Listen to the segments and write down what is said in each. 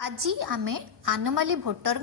आज आमे आनोमाली भोटर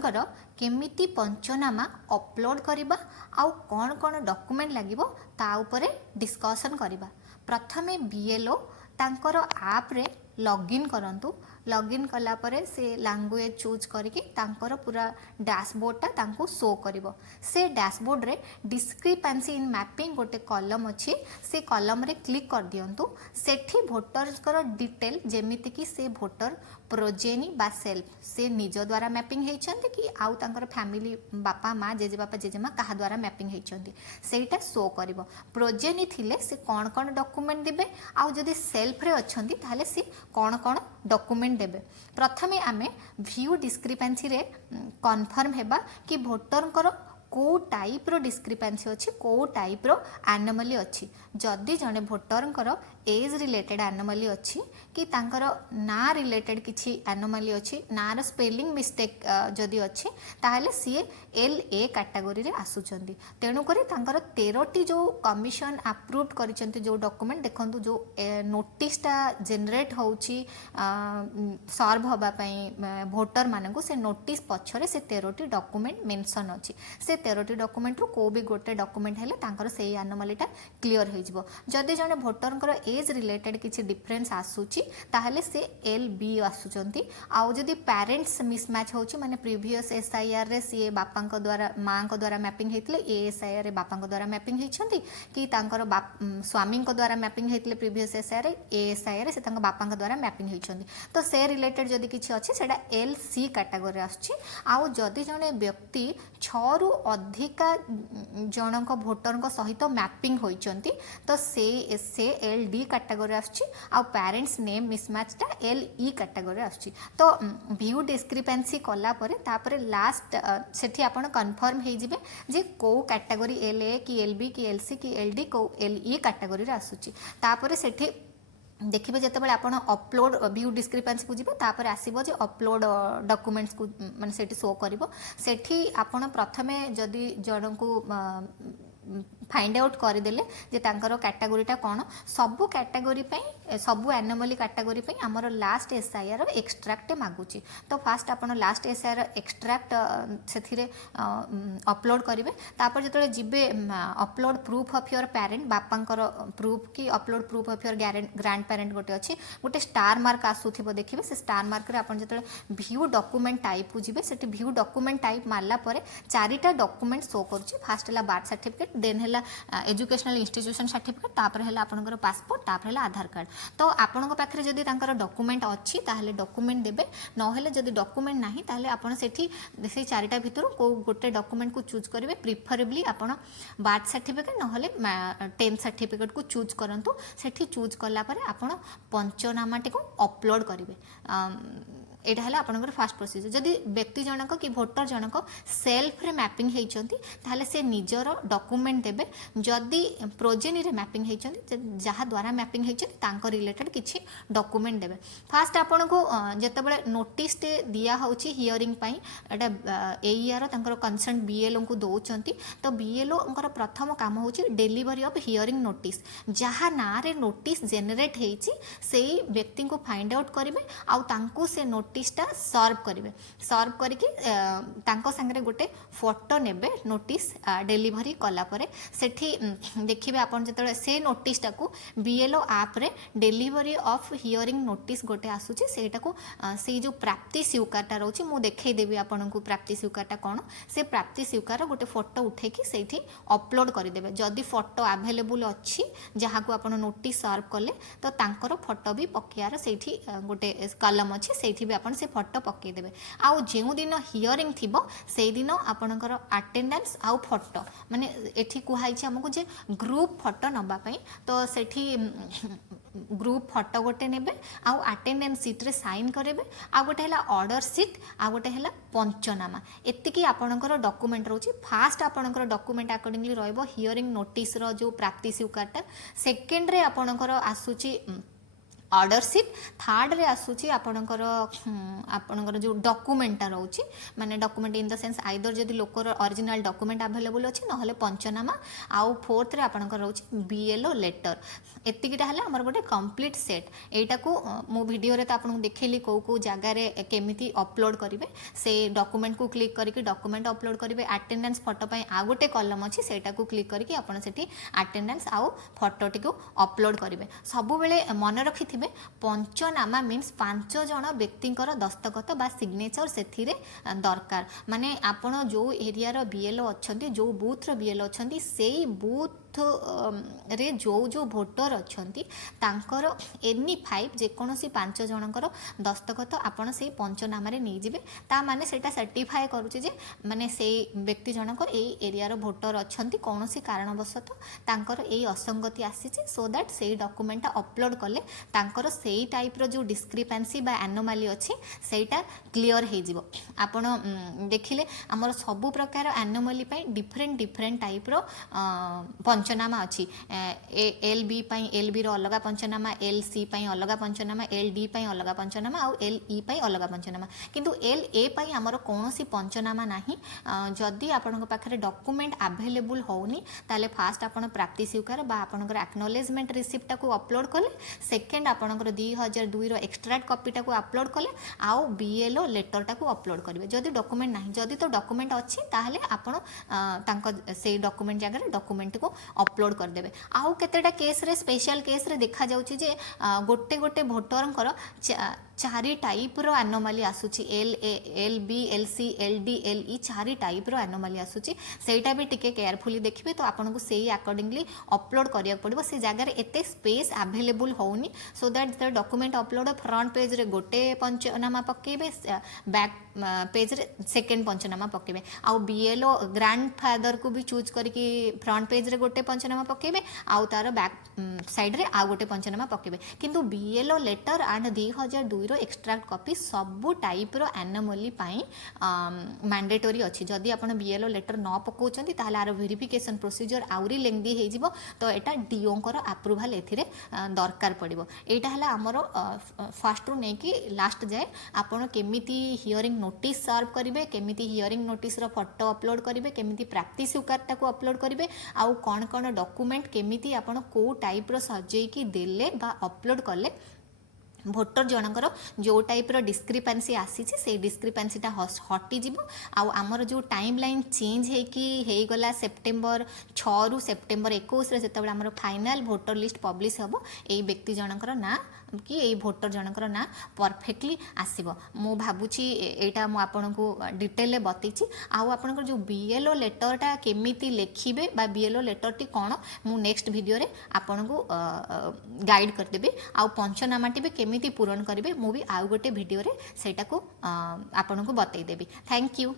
केमिति पंचनामा अपलोड करिबा आउ कौन कौन डॉक्यूमेंट लागिबो ता उपरे डिस्कशन करिबा। प्रथमे बीएलओ तांकर आप रे लॉगिन करंतु। लॉगिन कला परे से लैंग्वेज चूज करके तांकर पूरा डैशबोर्ड ता तांको शो करिवो। से डैशबोर्ड रे डिस्क्रिपेंसी इन मैपिंग गोटे कॉलम अछि, से कॉलम रे क्लिक कर दियंतु। सेठी भोटर्स कर डिटेल जेमिति कि से भोटर प्रोजेनी बा सेल्फ से निज द्वारा मैपिंग हेइछन्ति कि आउ तांकर फैमिली बापा माँ जेजे बापा जेजेमा कहा द्वारा मैपिंग हेइछन्ति सेटा शो करिवो। प्रोजेनी थिले से कौन कौन डॉक्यूमेंट देबे आउ जदि सेल्फ रे अछन्ति ताहले से कौन कौन डॉक्यूमेंट देबे। प्रथमे आमे व्यू डिस्क्रिपेंसी रे कन्फर्म हेबा कि भोटर को टाइप रो डिस्क्रिपेंसी अच्छी को टाइप रो एनोमली अच्छी। जदि जने भोटर एज रिलेटेड एनोमली अच्छी कि तांकर ना रिलेटेड किछि एनोमली अच्छी ना रो स्पेलिंग मिस्टेक जदि अच्छी ताहले सीए LA कैटेगरी रे आसुचंदी। तेणु करी तांकर 13टी जो कमिशन अप्रूव्ड करिसंती जो डॉक्यूमेंट देखंतु जो नोटिस टा जनरेट होउची सर्व होबा पई भोटर मानकु से नोटिस पछरे से 13टी डॉक्यूमेंट मेंशन अछि। से 13टी डॉक्यूमेंट रो को भी गोटे डॉक्यूमेंट हेले तांकर सेही एनोमलीटा क्लियर हो जिवो। जदि जने भोटरकर एज रिलेटेड किछि डिफरेंस आसुची ताहले से LB आसुचंती। आउ जदि पेरेंट्स मिसमैच होउची माने प्रीवियस SIR रे सी बापा को द्वारा माँ को द्वारा मैपिंग हेतिले SIR रे बापा को द्वारा मैपिंग हेइछंती कि तांकर स्वामी को द्वारा मैपिंग हेतिले प्रीवियस SIR रे SIR रे से तांकर बापा को द्वारा मैपिंग हेइछंती तो से रिलेटेड जदि किछि अछि सेटा LC कैटेगरी आछी। आउ जदि जने व्यक्ति 6 रु अधिका जनक भोटर सहित मैपिंग होइचंती तो से LD कैटेगरी आछी। आ पेरेंट्स नेम मिसमैच टा LE कैटेगरी आछी। तो व्यू डिस्क्रिपेंसी कला परे तापरे लास्ट सेठी आपण कंफर्म हे जिवे जे को कैटेगरी LA कि LB कि LC कि LD को LE कैटेगरी रे आसुची। तापरे सेठी देखिए जिते आप अपलोड व्यू डिस्क्रिपेंसी को जी तापर आसो जे अपलोड डॉक्यूमेंट्स को माने सेठी शो करिवो। सेठी आपण प्रथमे जदि जन को फाइंड आउट करदेले जे तांकर कैटेगरीटा कौन सबू कैटेगरी सबू एनोमली कैटेगरी आमर लास्ट SIR एक्सट्रैक्ट मागुची। तो फास्ट आपण लास्ट SIR एक्सट्रैक्ट से अपलोड करेंगे। तापर जो जीवे upload proof of your parent बापांकर प्रूफ कि upload proof of your grandparent गोटे अच्छी गोटे स्टार मार्क आसुथिबो देखिए से स्टार मार्क रे आपण जो व्यू डॉक्यूमेंट टाइप को जीवे से व्यू डॉक्यूमेंट टाइप मारला परे 4टा डॉक्यूमेंट शो करुच्ची। फास्ट है बर्थ सर्टिफिकेट देन है एजुकेशनल इंस्टीट्यूशन सर्टिफिकेट तापर है आपनकर पासपोर्ट तापर है आधार कार्ड। तो आपन पाखे जदि तांकर डॉक्यूमेंट अच्छी ताहले डॉक्यूमेंट देबे नहेले जदि डॉक्यूमेंट नाही ताहले आपन सेठी से 4टा भितर को गोटे डॉक्यूमेंट को चूज करेंगे। प्रिफरेबली आपन बर्थ सर्टिफिकेट नहेले 10th सर्टिफिकेट को चूज करंतु। सेठी चूज कला परे आपन पंचनामाटी को अपलोड करेंगे। एटा है आपनकर फास्ट प्रोसीजर। जदि व्यक्ति जनक कि भोटर जनक सेल्फ रे मैपिंग हेइचंती ताहले से निजर डॉक्यूमेंट देबे। जदि प्रोजेनी रे मैपिंग हेइचंती जहाँ द्वारा मैपिंग हेइचंती तांको रिलेटेड किछि डॉक्यूमेंट देबे। फास्ट आपनको जते बेले नोटिस टे दिया होउची हियरिंग पई एटा AER तांकर कंसर्न BLO को दोउचंती। तो BLO अंकर प्रथम काम होउची डिलीवरी ऑफ हियरिंग नोटिस। जहाँ ना रे नोटिस जनरेट हेइची सेही व्यक्ति को फाइंड आउट करिवे आउ तांको से नोटिसटा सर्व करेंगे। सर्व करके तांको संगे गोटे फोटो नेबे नोटिस डिलीवरी कला परे सेठी देखिए आपन जतले से नोटिसटा को BLO ऐप रे डिलीवरी ऑफ हियरिंग नोटिस गोटे आसुची सेटा को से जो प्राप्ति स्वीकारटा रहउची मु देखै देबी आपन को प्राप्ति स्वीकारटा कोन से प्राप्ति स्वीकार गोटे फोटो उठे कि सेठी अपलोड कर देबे। जदि फोटो अवेलेबल अच्छी जहाँ को आपन नोटिस सर्व कले तो तांकर फोटो भी पकेयार सेठी गोटे कलम अच्छी सेठी भी आपन से फोटो पकई देबे। आउ जेउ दिन हियरिंग थिबो से दिन आपनकर अटेंडेंस आउ फोटो माने एठी कुहाई छै हमकु जे ग्रुप फोटो नबा पई। तो सेठी ग्रुप फोटो गोटे नेबे आउ अटेंडेंस सीट रे साइन करेबे। आ गोटे हला ऑर्डर सीट आ गोटे हला पंचनामा एतिकी आपनकर डॉक्यूमेंट रहउची। फास्ट आपनकर डॉक्यूमेंट अकॉर्डिंगली रहइबो हियरिंग नोटिस रो जो प्राप्ति स्वीकारटा। सेकंड रे आपनकर आसुची ऑर्डर सीट थर्ड रे आसूची आपणकर आपणकर जो डॉक्यूमेंटा रोचे माने document in the sense either जदि लोकर ओरिजिनल डॉक्यूमेंट अवेलेबल अछि नहले पंचनामा आउ फोर्थ रे आपणकर रोचे बीएलओ लेटर एतिकिटा हला हमर गोटे कंप्लीट सेट एटा को मो वीडियो रे त आपन देखैली को जगह रे केमिति अपलोड करिवे से डॉक्यूमेंट को क्लिक करके डॉक्यूमेंट अपलोड करिवे अटेंडेंस फोटो पय आ गोटे कॉलम अछि सेटा को क्लिक करके आपन सेठी अटेंडेंस आउ फोटोटी को अपलोड करिवे सब बेले मन रखि पंचनामा मीन्स 5 जन व्यक्तिंकर दस्तखत बा सिग्नेचर सेथिरे दरकार माने आपण जो एरिया रो बीएलओ अछंती जो बूथ रो बीएलओ अछंती सेई बूथ रे जो भोटर अछंती तांकर एनी 5 जेकोसी 5 जनकर दस्तखत आपण से पंचनामा रे नै जिवे ता माने सेटा सर्टिफाई करूची जे माने से व्यक्ति जनकर एई एरिया रो भोटर अछंती कोनोसी कारणवशत तांकर एई असंगति आसीची सो दैट सेई डॉक्यूमेंट अपलोड कले तांकर सेई टाइप रो जो डिस्क्रिपेंसी बा एनोमाली अछि सेटा क्लियर हे जिवो आपण देखिले हमर सब प्रकार एनोमाली पय डिफरेंट टाइप रो पंचनामा अछि एल बी पय एल बी रो अलगा पंचनामा एल सी पय अलगा पंचनामा एल डी पय अलगा पंचनामा और एल ई पय अलगा पंचनामा किंतु एल ए पय हमर कोनोसी पंचनामा नाही जदि आपन पाखरे डॉक्यूमेंट अवेलेबल होउनी ताले फास्ट आपन प्राप्ति स्वीकार बा आपन एक्नॉलेजमेंट रिसिप्ट को अपलोड कले सेकेंड आपन 2002 रो एक्सट्रैक्ट कॉपी को अपलोड कले आउ बीएलओ लेटर को अपलोड करिवे जदि डॉक्यूमेंट नाही जदि तो डॉक्यूमेंट अछि ताहले आपन तांको से डॉक्यूमेंट जगह डॉक्यूमेंट को अपलोड कर देबे आउ केतेटा केस रे स्पेशल केस रे देखा जाउची जे गोटे गोटे भोटरंकर चारि टाइप रो एनोमाली आसुची L B L C L D L E चारि टाइप रो एनोमाली आसुची सेटा भी टिके केयरफुली देखिबे तो आपन को सेही अकॉर्डिंगली अपलोड करिया पड़िबो से जगह रे एते स्पेस अवेलेबल होउनी so that the document upload front page रे गोटे पंचनामा पकेबे बैक पेज रे सेकंड पंचनामा पकेबे आउ बीएलओ ग्रैंडफादर को भी चूज करके फ्रंट पेज रे गोटे पंचनामा पकेबे आउ तार बैक साइड रे आ गोटे पंचनामा पकेबे किंतु बीएलओ लेटर एंड 2002 रो एक्सट्रैक्ट कॉपी सबु टाइप रो एनोमली पाई मैंडेटरी अछि जदि आपण बीएलओ लेटर न पकोचंती ताहले आरो वेरिफिकेशन प्रोसीजर आउरी लेंदी हे जिवो तो एटा डीओ कर अप्रूवल एथिरे दरकार पड़िबो एटा हला हमरो फर्स्ट रो नै कि लास्ट जाय आपण केमिति हियरिंग नोटिस सर्व करिवे केमिति हियरिंग नोटिस रो फोटो अपलोड करिवे केमिति प्राप्ति स्वीकारता को अपलोड करिवे आउ कोन डॉक्यूमेंट केमिति आपण को टाइप रो सजेई कि देले बा अपलोड करले भोटर जनकर जो टाइप रो डिस्क्रिपेंसी आसी से डिस्क्रिपेंसीटा हटि जीवो आउ आमर जो टाइम लाइन चेंज हे गला सेप्टेम्बर 6 रु सेप्टेम्बर 21 रे जतबे आमर फाइनल भोटर लिस्ट पब्लिश हबो एई व्यक्ति जनकर ना कि एई भोटर जनकर ना परफेक्टली आसीबो मु भाबुची एटा मु आपन को डिटेल ले बतैछि आउ आपन जो बीएलओ लेटरटा केमिति लेखिबे बा बीएलओ लेटरटी कोन मु नेक्स्ट वीडियो रे आपन को गाइड कर देबे आउ पंचनामाटी भी केमिति पूरण करिवे मु भी आउ गोटे वीडियो रे सेटा को आपन को बतै देबी थैंक यू।